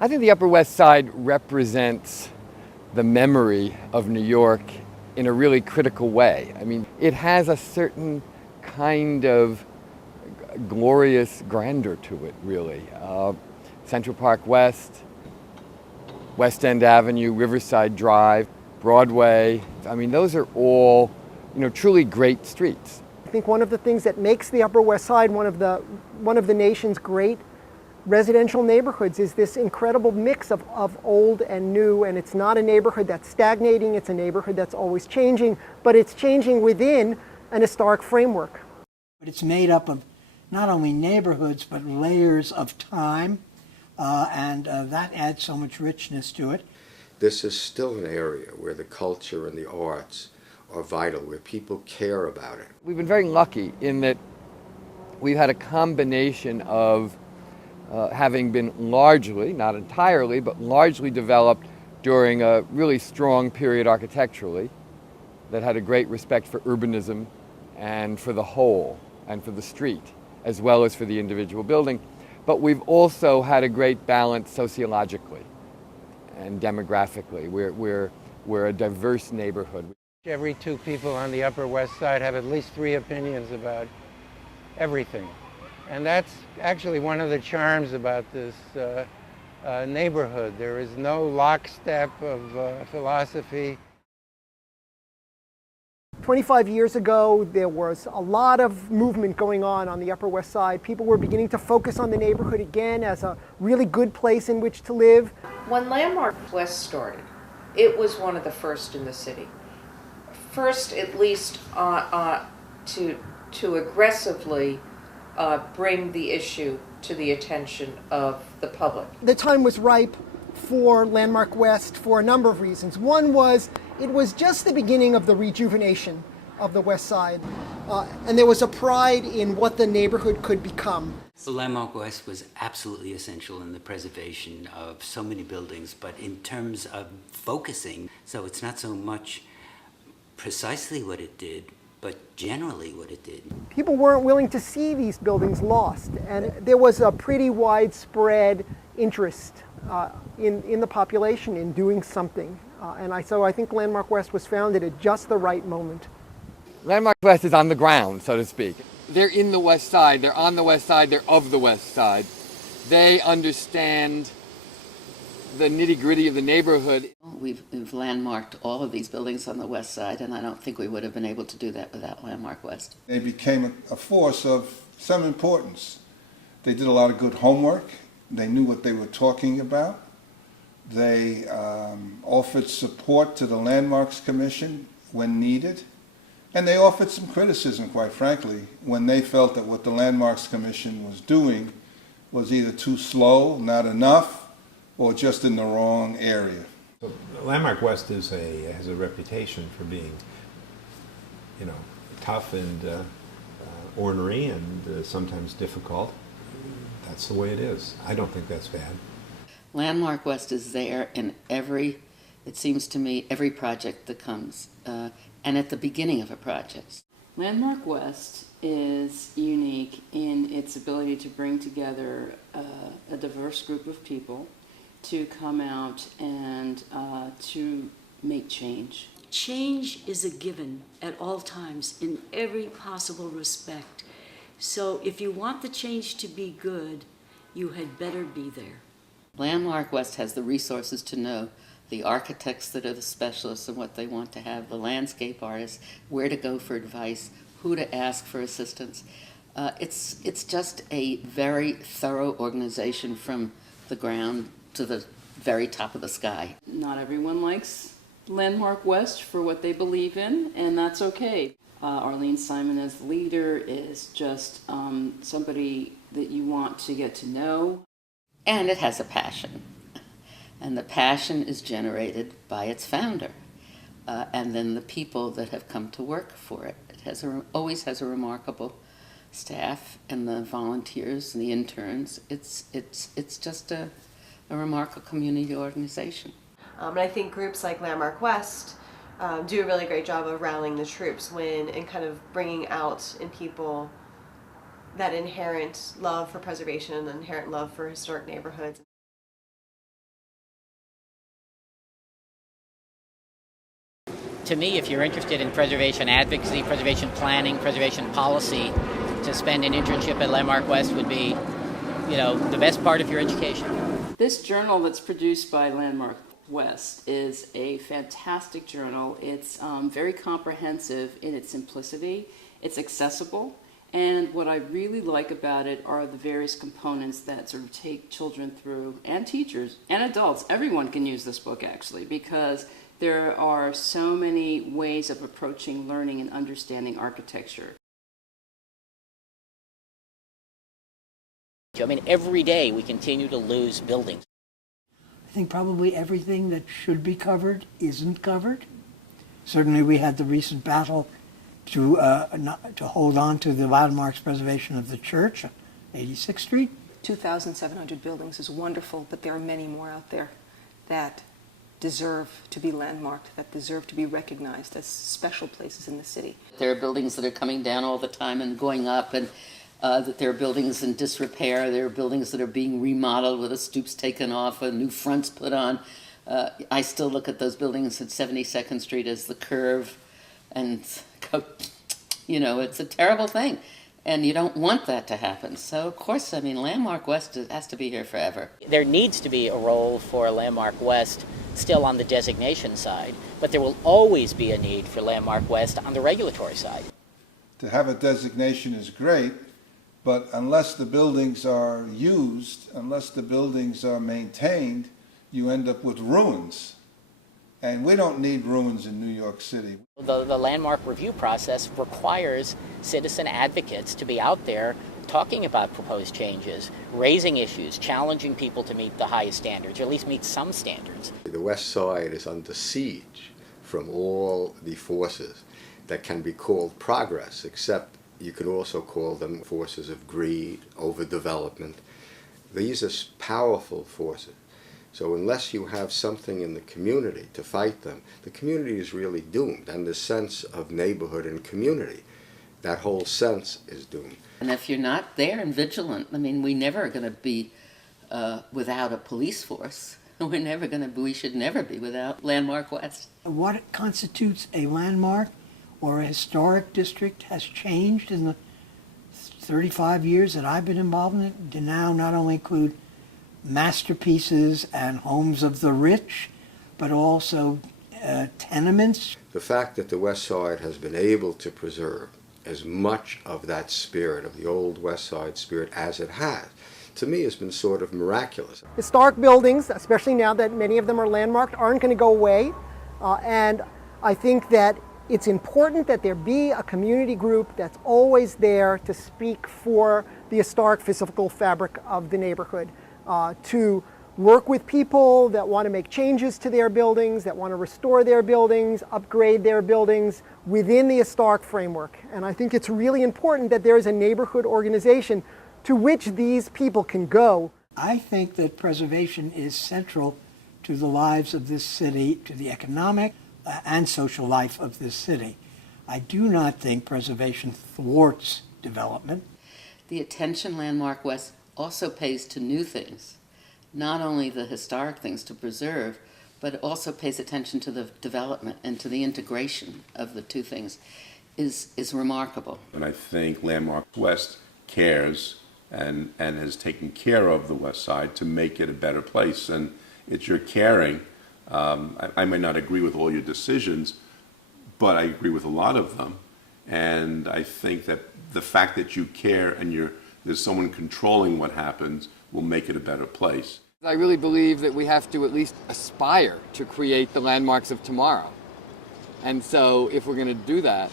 I think the Upper West Side represents the memory of New York in a really critical way. I mean, it has a certain kind of glorious grandeur to it, really. Central Park West, West End Avenue, Riverside Drive, Broadway. I mean, those are all, truly great streets. I think one of the things that makes the Upper West Side one of the nation's great residential neighborhoods is this incredible mix of old and new, and it's not a neighborhood that's stagnating, it's a neighborhood that's always changing, but it's changing within an historic framework. But it's made up of not only neighborhoods, but layers of time, and that adds so much richness to it. This is still an area where the culture and the arts are vital, where people care about it. We've been very lucky in that we've had a combination of having been largely, not entirely, but largely developed during a really strong period architecturally that had a great respect for urbanism and for the whole and for the street, as well as for the individual building. But we've also had a great balance sociologically and demographically. We're a diverse neighborhood. Every two people on the Upper West Side have at least 3 opinions about everything. And that's actually one of the charms about this neighborhood. There is no lockstep of philosophy. 25 years ago, there was a lot of movement going on the Upper West Side. People were beginning to focus on the neighborhood again as a really good place in which to live. When Landmark West started, it was one of the first in the city. First, at least, to aggressively bring the issue to the attention of the public. The time was ripe for Landmark West for a number of reasons. One was it was just the beginning of the rejuvenation of the West Side, and there was a pride in what the neighborhood could become. The Landmark West was absolutely essential in the preservation of so many buildings, but in terms of focusing, so it's not so much precisely what it did, but generally what it did. People weren't willing to see these buildings lost, and there was a pretty widespread interest in the population in doing something. So I think Landmark West was founded at just the right moment. Landmark West is on the ground, so to speak. They're in the West Side, they're on the West Side, they're of the West Side. They understand the nitty-gritty of the neighborhood. We've landmarked all of these buildings on the West Side, and I don't think we would have been able to do that without Landmark West. They became a force of some importance. They did a lot of good homework. They knew what they were talking about. They offered support to the Landmarks Commission when needed. And they offered some criticism, quite frankly, when they felt that what the Landmarks Commission was doing was either too slow, not enough, or just in the wrong area. So Landmark West has a reputation for being, tough and ornery and sometimes difficult. That's the way it is. I don't think that's bad. Landmark West is there in it seems to me, every project that comes, and at the beginning of a project. Landmark West is unique in its ability to bring together a diverse group of people to come out and to make change. Change is a given at all times in every possible respect. So if you want the change to be good, you had better be there. Landmark West has the resources to know the architects that are the specialists and what they want to have, the landscape artists, where to go for advice, who to ask for assistance. It's just a very thorough organization from the ground to the very top of the sky. Not everyone likes Landmark West for what they believe in, and that's okay. Arlene Simon as the leader is just somebody that you want to get to know. And it has a passion. And the passion is generated by its founder. And then the people that have come to work for it. It always has a remarkable staff, and the volunteers and the interns. It's just a remarkable community organization. And I think groups like Landmark West do a really great job of rallying the troops and kind of bringing out in people that inherent love for preservation and inherent love for historic neighborhoods. to me, if you're interested in preservation advocacy, preservation planning, preservation policy, to spend an internship at Landmark West would be, the best part of your education. This journal that's produced by Landmark West is a fantastic journal. It's very comprehensive in its simplicity. It's accessible. And what I really like about it are the various components that sort of take children through, and teachers and adults. Everyone can use this book, actually, because there are so many ways of approaching learning and understanding architecture. I mean, every day we continue to lose buildings. I think probably everything that should be covered isn't covered. Certainly we had the recent battle to hold on to the landmarks preservation of the church, 86th Street. 2,700 buildings is wonderful, but there are many more out there that deserve to be landmarked, that deserve to be recognized as special places in the city. There are buildings that are coming down all the time and going up, and that there are buildings in disrepair. There are buildings that are being remodeled with the stoops taken off, new fronts put on. I still look at those buildings at 72nd Street as the curve, and go, it's a terrible thing. And you don't want that to happen. So, of course, Landmark West has to be here forever. There needs to be a role for Landmark West still on the designation side, but there will always be a need for Landmark West on the regulatory side. To have a designation is great, but unless the buildings are used, unless the buildings are maintained, you end up with ruins. And we don't need ruins in New York City. The landmark review process requires citizen advocates to be out there talking about proposed changes, raising issues, challenging people to meet the highest standards, or at least meet some standards. The West Side is under siege from all the forces that can be called progress, except you can also call them forces of greed, overdevelopment. These are powerful forces. So unless you have something in the community to fight them, the community is really doomed. And the sense of neighborhood and community, that whole sense is doomed. And if you're not there and vigilant, we never are going to be without a police force. We should never be without Landmark West. What constitutes a landmark or a historic district has changed in the 35 years that I've been involved in it, to now not only include masterpieces and homes of the rich, but also tenements. The fact that the West Side has been able to preserve as much of that spirit, of the old West Side spirit, as it has, to me has been sort of miraculous. Historic buildings, especially now that many of them are landmarked, aren't going to go away. And I think that it's important that there be a community group that's always there to speak for the historic physical fabric of the neighborhood. To work with people that want to make changes to their buildings, that want to restore their buildings, upgrade their buildings within the historic framework. And I think it's really important that there is a neighborhood organization to which these people can go. I think that preservation is central to the lives of this city, to the economic and social life of this city. I do not think preservation thwarts development. The attention Landmark West also pays to new things, not only the historic things to preserve, but also pays attention to the development and to the integration of the two things is remarkable. And I think Landmark West cares and has taken care of the West Side to make it a better place. And it's your caring. I may not agree with all your decisions, but I agree with a lot of them. And I think that the fact that you care and there's someone controlling what happens will make it a better place. I really believe that we have to at least aspire to create the landmarks of tomorrow. And so if we're going to do that,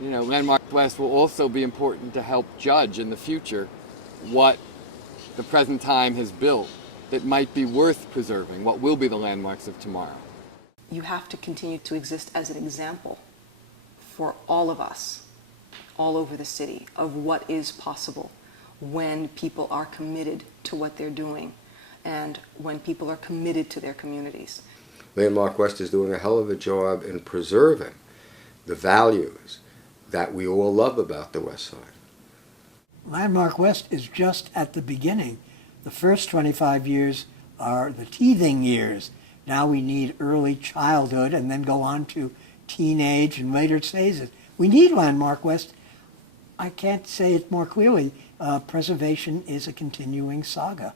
Landmark West will also be important to help judge in the future what the present time has built that might be worth preserving, what will be the landmarks of tomorrow. You have to continue to exist as an example for all of us, all over the city, of what is possible when people are committed to what they're doing and when people are committed to their communities. Landmark West is doing a hell of a job in preserving the values that we all love about the West Side. Landmark West is just at the beginning. The first 25 years are the teething years. Now we need early childhood and then go on to teenage and later stages. We need Landmark West. I can't say it more clearly. Preservation is a continuing saga.